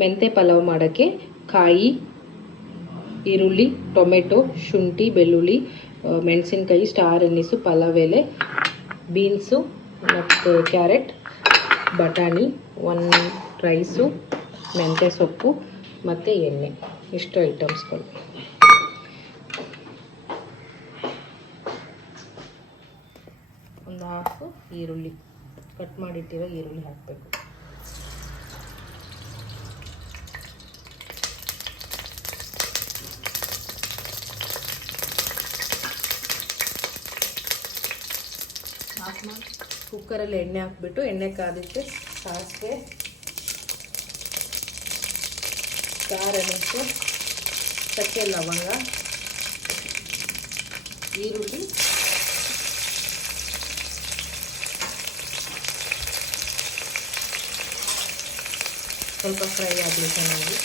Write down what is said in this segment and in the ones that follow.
ಮೆಂತೆ ಪಲಾವ್ ಮಾಡೋಕ್ಕೆ ಕಾಯಿ, ಈರುಳ್ಳಿ, ಟೊಮೆಟೊ, ಶುಂಠಿ, ಬೆಳ್ಳುಳ್ಳಿ, ಮೆಣಸಿನ್ಕಾಯಿ, ಸ್ಟಾರ್ ಅನ್ನಿಸು, ಪಲಾವ್ ಎಲೆ, ಬೀನ್ಸು ಮತ್ತು ಕ್ಯಾರೆಟ್, ಬಟಾಣಿ, ಒಂದು ರೈಸು, ಮೆಂತ್ಯ ಸೊಪ್ಪು ಮತ್ತು ಎಣ್ಣೆ, ಇಷ್ಟು ಐಟಮ್ಸ್ಗಳು. ಒಂದು ಹಾಫು ಈರುಳ್ಳಿ, ಕಟ್ ಮಾಡಿಟ್ಟಿರೋ ಈರುಳ್ಳಿ ಹಾಕಬೇಕು. ಕುಕ್ಕರಲ್ಲಿ ಎಣ್ಣೆ ಹಾಕ್ಬಿಟ್ಟು ಎಣ್ಣೆ ಕಾದಿಟ್ಟು ಸಾಸಿವೆ, ಸ್ಟಾರ್ ಅನ್ನಿಸು, ಚಕ್ಕೆ, ಲವಂಗ, ಈರುಳ್ಳಿ, ಸ್ವಲ್ಪ ಫ್ರೈ ಆಗಲಿ ಚೆನ್ನಾಗಿ.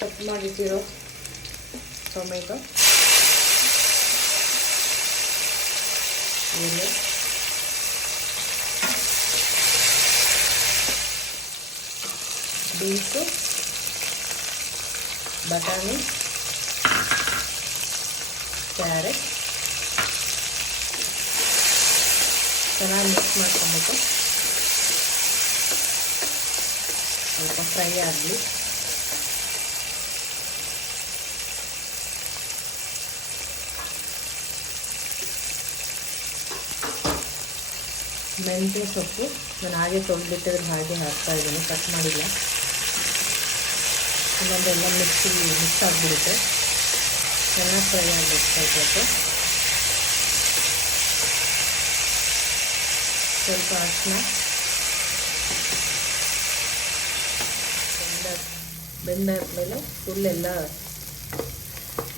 ಕಟ್ ಮಾಡಿಟ್ಟಿರೋ ಟೊಮೆಟೊ, ಎಲೆ, ಬೀನ್ಸು, ಬಟಾಣಿ, ಕ್ಯಾರೆಟ್ ಚೆನ್ನಾಗಿ ಮಿಕ್ಸ್ ಮಾಡ್ಕೊಬೇಕು. ಸ್ವಲ್ಪ ಫ್ರೈ ಆಗಲಿ. ಮೆಂತ್ಯ ಸೊಪ್ಪು ನಾನು ಹಾಗೆ ತೊಳೆದಿಟ್ಟಿದ್ರೆ ಹಾಗೆ ಹಾಕ್ತಾಯಿದ್ದೀನಿ, ಕಟ್ ಮಾಡಿಲ್ಲ. ಇನ್ನೊಂದೆಲ್ಲ ಮಿಕ್ಸ್ ಆಗಿಬಿಡುತ್ತೆ. ಚೆನ್ನಾಗಿ ಫ್ರೈ ಆಗಬೇಕು. ಸ್ವಲ್ಪ ಅರಿಶಿನ, ಬೆಂದಾದ್ಮೇಲೆ ಫುಲ್ಲೆಲ್ಲ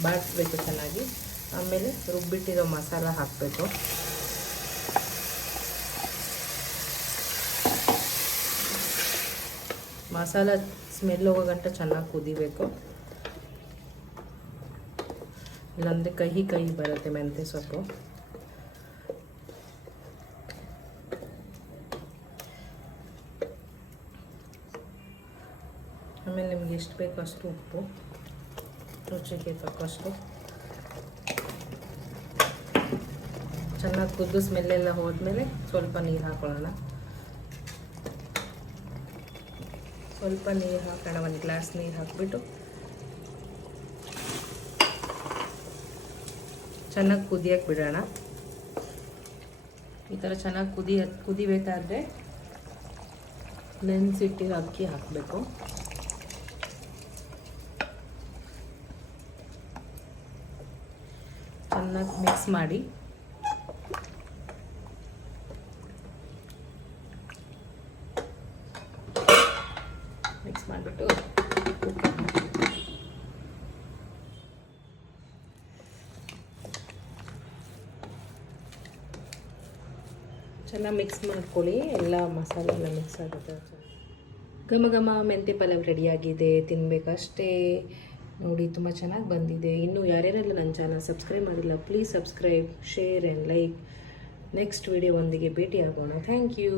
ಬಾಡಿಸ್ಬೇಕು ಚೆನ್ನಾಗಿ. ಆಮೇಲೆ ರುಬ್ಬಿಟ್ಟಿರೋ ಮಸಾಲ ಹಾಕಬೇಕು. ಮಸಾಲ ಸ್ಮೆಲ್ ಹೋಗೋ ಗಂಟ ಚೆನ್ನಾಗಿ ಕುದಿಬೇಕು, ಇಲ್ಲಾಂದರೆ ಕಹಿ ಬರುತ್ತೆ ಮೆಂತ್ಯ ಸೊಪ್ಪು. ಆಮೇಲೆ ನಿಮ್ಗೆ ಎಷ್ಟು ಬೇಕೋ ಅಷ್ಟು ಉಪ್ಪು, ರುಚಿಗೆ ತಕ್ಕಷ್ಟು. ಚೆನ್ನಾಗಿ ಕುದ್ದು ಸ್ಮೆಲ್ಲೆಲ್ಲ ಹೋದ್ಮೇಲೆ ಸ್ವಲ್ಪ ನೀರು ಹಾಕೊಳ್ಳೋಣ. ಸ್ವಲ್ಪ ನೀರು ಹಾಕೋಣ, ಒಂದು ಗ್ಲಾಸ್ ನೀರು ಹಾಕಿಬಿಟ್ಟು ಚೆನ್ನಾಗಿ ಕುದಿಯಕ್ಕೆ ಬಿಡೋಣ. ಈ ಥರ ಚೆನ್ನಾಗಿ ಕುದಿಬೇಕಾದ್ರೆ ನೆನೆಸಿಟ್ಟಿರೋ ಅಕ್ಕಿ ಹಾಕಬೇಕು. ಚೆನ್ನಾಗಿ ಮಿಕ್ಸ್ ಮಾಡಿ ಮಾಡಿಬಿಟ್ಟು ಚೆನ್ನಾಗಿ ಮಿಕ್ಸ್ ಮಾಡ್ಕೊಳ್ಳಿ. ಎಲ್ಲ ಮಸಾಲೆ ಎಲ್ಲ ಮಿಕ್ಸ್ ಆಗುತ್ತೆ. ಘಮ ಮೆಂತ್ಯ ಪಲಾವ್ ರೆಡಿಯಾಗಿದೆ, ತಿನ್ನಬೇಕಷ್ಟೇ. ನೋಡಿ ತುಂಬ ಚೆನ್ನಾಗಿ ಬಂದಿದೆ. ಇನ್ನೂ ಯಾರ್ಯಾರೆಲ್ಲ ನನ್ನ ಚಾನಲ್ ಸಬ್ಸ್ಕ್ರೈಬ್ ಮಾಡಿಲ್ಲ, please subscribe, share and like. Next video ಒಂದಿಗೆ ಭೇಟಿ ಆಗೋಣ. Thank you.